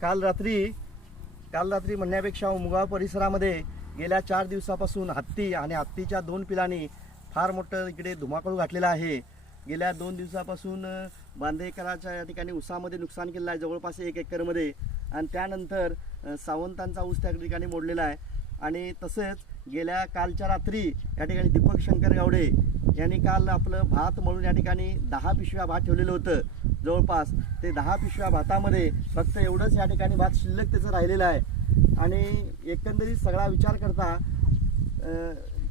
काल रात्री काल रात्री म्हणण्यापेक्षा उमगाव परिसरामध्ये गेल्या चार दिवसापासून हत्ती आणि हत्तीच्या दोन पिलांनी फार मोठं इकडे धुमाकूळ घातलेला आहे. गेल्या दोन दिवसापासून बांदेकराच्या या ठिकाणी ऊसामध्ये नुकसान केलेलं आहे जवळपास एक एकरमध्ये. आणि त्यानंतर सावंतांचा ऊस त्या ठिकाणी मोडलेला आहे. आणि तसेच गेल्या कालच्या रात्री या ठिकाणी दीपक शंकर गावडे यांनी काल आपलं भात मळून या ठिकाणी दहा पिशव्या भात ठेवलेलं होतं. जवळपास ते दहा पिशव्या भातामध्ये फक्त एवढंच या ठिकाणी भात शिल्लक त्याचं राहिलेलं आहे. आणि एकंदरीत सगळा विचार करता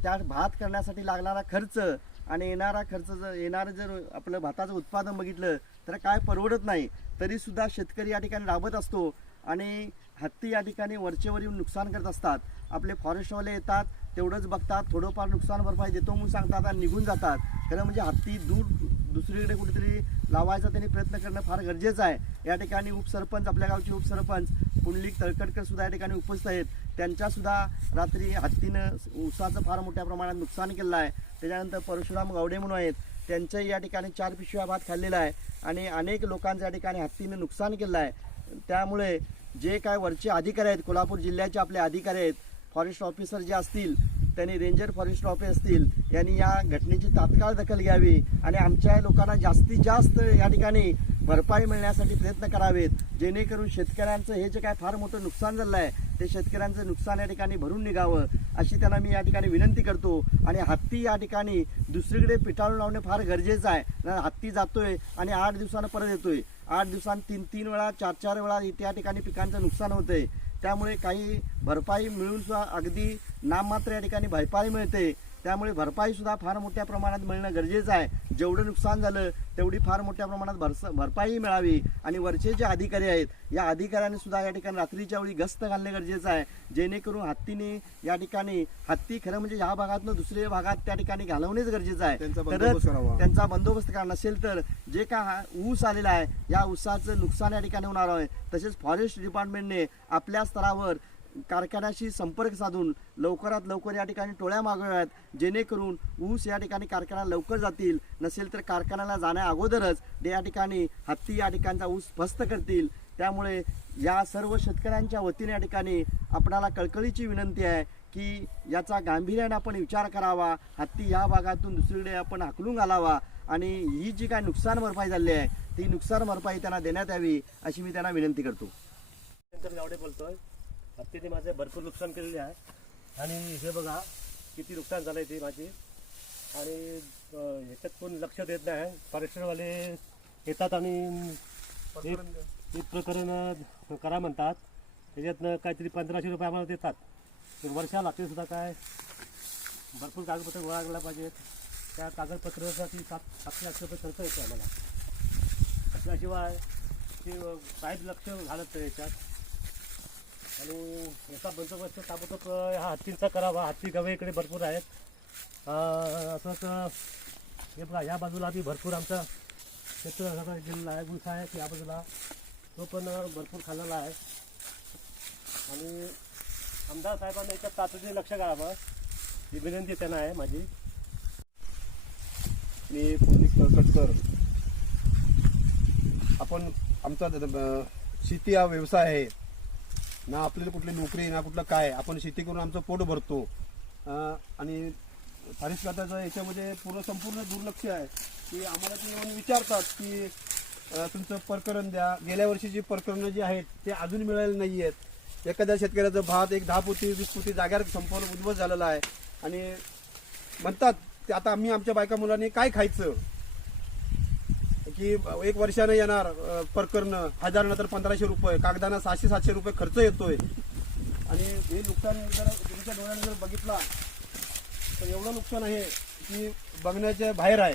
त्या भात करण्यासाठी लागणारा खर्च आणि येणारा खर्च जर येणारं जर आपलं भाताचं उत्पादन बघितलं तर काय परवडत नाही. तरीसुद्धा शेतकरी या ठिकाणी राबत असतो आणि हत्ती या ठिकाणी वरचेवर येऊन नुकसान करत असतात. आपले फॉरेस्टवाले येतात तेवढंच बघतात थोडंफार नुकसान भरपाई देतो म्हणून सांगतात आणि निघून जातात. खरं म्हणजे हत्ती दूर दुसरीकडे कुठेतरी लावायचा त्यांनी प्रयत्न करणं फार गरजेचं आहे. या ठिकाणी उपसरपंच आपल्या गावचे उपसरपंच पुंडलिक तळकटकर सुद्धा या ठिकाणी उपस्थित आहेत. त्यांच्यासुद्धा रात्री हत्तीनं उसाचं फार मोठ्या प्रमाणात नुकसान केलं आहे. त्याच्यानंतर परशुराम गावडे म्हणून आहेत. त्यांच्याही या ठिकाणी चार पिशव्या भात खाल्लेला आहे आणि अनेक लोकांचं या ठिकाणी हत्तीनं नुकसान केलं आहे. त्यामुळे जे काय वरचे अधिकारी आहेत कोल्हापूर जिल्ह्याचे आपले अधिकारी आहेत फॉरेस्ट ऑफिसर जे असतील त्यांनी रेंजर फॉरेस्ट ऑफिस असतील यांनी या घटनेची तात्काळ दखल घ्यावी आणि आमच्या लोकांना जास्तीत जास्त या ठिकाणी भरपाई मिळण्यासाठी प्रयत्न करावेत. जेणेकरून शेतकऱ्यांचं हे जे काय फार मोठं नुकसान झालं आहे ते शेतकऱ्यांचं नुकसान या ठिकाणी भरून निघावं अशी त्यांना मी या ठिकाणी विनंती करतो. आणि हत्ती या ठिकाणी दुसरीकडे पिटाळून लावणे फार गरजेचं आहे. हत्ती जातोय आणि आठ दिवसानं परत येतोय. आठ दिवसांनी तीन तीन वेळा चार चार वेळा इथे या ठिकाणी पिकांचं नुकसान होतंय. त्यामुळे काही भरपाई मिळून सुद्धा अगदी नाममात्र या ठिकाणी भरपाई मिळते. त्यामुळे भरपाई सुद्धा फार मोठ्या प्रमाणात मिळणं गरजेचं आहे. जेवढं नुकसान झालं तेवढी फार मोठ्या प्रमाणात भरस भरपाई मिळावी. आणि वरचे जे अधिकारी आहेत या अधिकाऱ्यांनी सुद्धा या ठिकाणी रात्रीच्या वेळी गस्त घालणे गरजेचं आहे. जेणेकरून हत्तीने या ठिकाणी हत्ती खरं म्हणजे ह्या भागातनं दुसऱ्या भागात त्या ठिकाणी घालवणेच गरजेचं आहे. त्यांचा तरच. त्यांचा बंदोबस्त करा नसेल तर जे काय हा ऊस आलेला आहे या ऊसाचं नुकसान या ठिकाणी होणार आहे. तसेच फॉरेस्ट डिपार्टमेंटने आपल्या स्तरावर कारखान्याशी संपर्क साधून लवकरात लवकर या ठिकाणी टोळ्या मागवाव्यात जेणेकरून ऊस या ठिकाणी कारखान्याला लवकर जातील नसेल तर कारखान्याला जाण्या अगोदरच ते या ठिकाणी हत्ती या ठिकाणचा ऊस फस्त करतील. त्यामुळे या सर्व शेतकऱ्यांच्या वतीने या ठिकाणी आपणाला कळकळीची विनंती आहे की याचा गांभीर्याने आपण विचार करावा हत्ती या भागातून दुसरीकडे आपण हाकलून घालावा आणि ही जी काय नुकसान भरपाई झाली आहे ती नुकसान भरपाई त्यांना देण्यात यावी अशी मी त्यांना विनंती करतो. बोलतोय. हत्तीने माझे भरपूर नुकसान केलेले आहे. आणि हे बघा किती नुकसान झालंय ते माझे. आणि ह्याच्यात कोण लक्ष देत नाही. फॉरेस्टरवाले येतात आणि हे प्रकरण करा म्हणतात. त्याच्यातनं काहीतरी पंधराशे रुपये आम्हाला देतात. वर्षाला ते सुद्धा काय? भरपूर कागदपत्र गोळा करायला पाहिजेत. त्या कागदपत्रासाठी सात सातशे लाख रुपये खर्च येतो आम्हाला. त्याशिवाय ते साहेब लक्ष घालत नाही याच्यात. आणि याचा बंदोबस्त ताबडतोब हा ह्या हत्तींचा करावा. हत्ती गवे इकडे भरपूर आहेत. असंच हे बघा या बाजूला बी भरपूर आमचा क्षेत्र गेलेला आहे ऊस आहे या बाजूला. तो पण भरपूर खाल्लेला आहे. आणि आमदार साहेबांना याच्यात तातडीने लक्ष घालावं. ही विनंती त्यांना आहे माझी. मी पोलीस कळकटकर आपण आमचा शेती हा व्यवसाय आहे. ना आपल्याला कुठली नोकरी ना कुठलं काय. आपण शेती करून आमचं पोट भरतो. आणि फारिश खात्याचं याच्यामध्ये पूर्ण संपूर्ण दुर्लक्ष आहे की आम्हाला ते येऊन विचारतात की तुमचं प्रकरण द्या. गेल्या वर्षीची प्रकरणं जी आहेत ते अजून मिळाले नाही आहेत एखाद्या शेतकऱ्याचं भात एक दहा पोती वीस पोती जाग्यावर संपूर्ण उद्ध्वस्त झालेला आहे. आणि म्हणतात ते आता आम्ही आमच्या बायका मुलांनी काय खायचं? की एक वर्षानं येणार प्रकरण हजार नंतर पंधराशे रुपये कागदाना सहाशे सातशे रुपये खर्च येतोय. आणि हे नुकसान जर तुमच्या डोळ्याने जर बघितला तर एवढं नुकसान आहे की बघण्याच्या बाहेर आहे.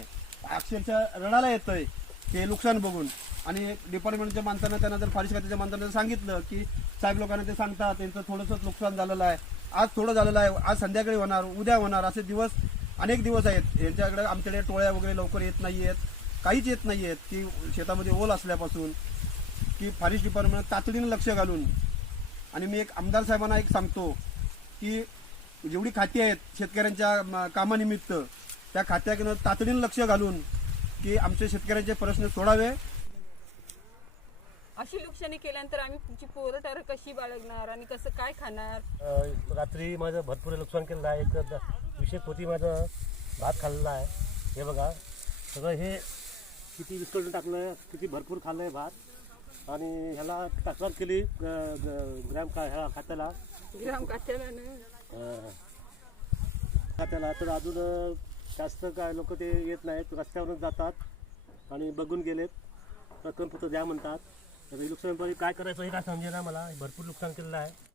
अक्षरशः रडायला येतंय की हे नुकसान बघून. आणि डिपार्टमेंटच्या माणसांना त्यांना जर फारिश खात्याच्या माणसांना सांगितलं की साहेब लोकांना ते सांगतात त्यांचं थोडंसं नुकसान झालेलं आहे. आज थोडं झालेलं आहे आज संध्याकाळी होणार उद्या होणार असे दिवस अनेक दिवस आहेत. यांच्याकडे आमच्याकडे टोळ्या वगैरे लवकर येत नाही आहेत काहीच येत नाही आहेत की शेतामध्ये ओल असल्यापासून की फॉरेस्ट डिपार्टमेंट तातडीनं लक्ष घालून. आणि मी एक आमदार साहेबांना एक सांगतो की जेवढी खाती आहेत शेतकऱ्यांच्या म, कामानिमित्त त्या खात्याकडनं तातडीनं लक्ष घालून की आमच्या शेतकऱ्यांचे प्रश्न सोडावे. अशी नुकसानी केल्यानंतर आम्ही पुढची पोरं टारं कशी बाळगणार आणि कसं काय खाणार? रात्री माझं भरपूर नुकसान केलेलं आहे. एक वीसशे पोती माझं भात खाल्लेला आहे. हे बघा सगळं हे किती विस्कळून टाकलं किती भरपूर खाल्लं आहे भात. आणि ह्याला तक्रार केली ग- ग- ग्राम का ह्या खात्याला. ग्राम ना. अं, खात्याला. तर अजून अं, जास्त काय लोक ते येत नाहीत रस्त्यावरून जातात आणि बघून गेलेत. प्रकरण फक्त द्या म्हणतात. तर हे नुकसान काय करायचं हे काय समजेना मला. भरपूर नुकसान केलेलं आहे.